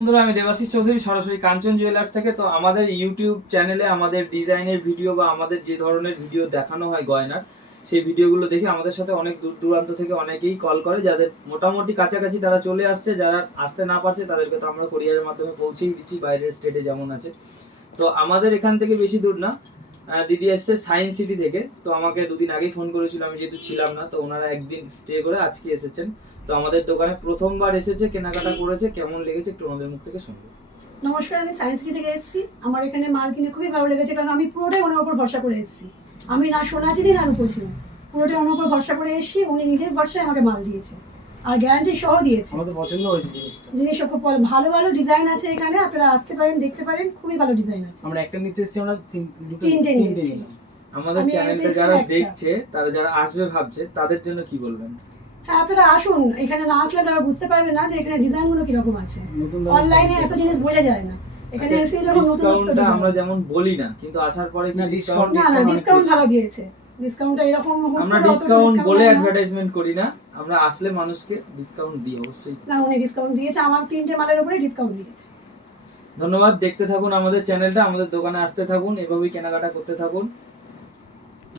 বন্ধুরা, আমি দেবাশিস চৌধুরী, সরাসরি কাঞ্চন জুয়েলার্স থেকে। তো আমাদের ইউটিউব চ্যানেলে আমাদের ডিজাইনের ভিডিও বা আমাদের যে ধরনের ভিডিও দেখানো হয় গয়নার, সেই ভিডিওগুলো দেখে আমাদের সাথে অনেক দূর দূরান্ত থেকে অনেকেই কল করে। যাদের মোটামুটি কাছাকাছি তারা চলে আসছে, যারা আসতে না পারছে তাদেরকে তো আমরা কোরিয়ারের মাধ্যমে পৌঁছেই দিচ্ছি, বাইরের স্টেটে যেমন আছে। তো আমাদের এখান থেকে বেশি দূর না। দিদি এসছে সায়েন্স সিটি থেকে। তো আমাকে দুদিন আগেই ফোন করেছিল, আমি যেহেতু ছিলাম না, তো ওনারা একদিন স্টে করে আজকে এসেছেন। তো আমাদের দোকানে প্রথমবার এসেছে, কেনাকাটা করেছে, কেমন লেগেছে একটু ওনাদের মুখ থেকে শুনবো। নমস্কার, আমি সায়েন্স সিটি থেকে এসেছি। আমার এখানে মাল কিনে খুবই ভালো লেগেছে, কারণ আমি পুরোটাই ওনার উপর ভরসা করে এসেছি। আমি না সোনা চিনি না রূপো চিনি, পুরোটাই ওনার উপর ভরসা করে এসেছি। উনি নিজের ভরসায় আমাকে মাল দিয়েছে আর গ্যারান্টি সহ দিয়েছে। আমাদের পছন্দ হয়েছে জিনিসটা। জিনিস খুব ভালো ভালো ডিজাইন আছে এখানে, আপনারা আসতে পারেন, দেখতে পারেন, খুবই ভালো ডিজাইন আছে। আমরা একটা নিতে এসেছি, আমরা তিনটে নিয়েছি। আমাদের চ্যানেলটা যারা দেখছে, তারা যারা আসবে ভাবছে, তাদের জন্য কি বলবেন? হ্যাঁ, আপনারা আসুন। এখানে না আসলে আপনারা বুঝতে পারবেন না যে এখানে ডিজাইনগুলো কিরকম আছে। অনলাইনে এত জিনিস বোঝা যায় না, এখানে এসে যখন ডিসকাউন্টটা আমরা যেমন বলি না, কিন্তু আসার পরে কি ডিসকাউন্ট ভালো দিয়েছে। ডিসকাউন্টটা এরকম আমরা ডিসকাউন্ট বলে অ্যাডভার্টাইজমেন্ট করি না, আমরা আসলে মানুষকে ডিসকাউন্ট দিই অবশ্যই। না, উনি ডিসকাউন্ট দিয়েছে, আমার তিনটে মালের উপরে ডিসকাউন্ট দিয়েছে। ধন্যবাদ। দেখতে থাকুন আমাদের চ্যানেলটা, আমাদের দোকানে আসতে থাকুন, এভাবেই কেনাকাটা করতে থাকুন।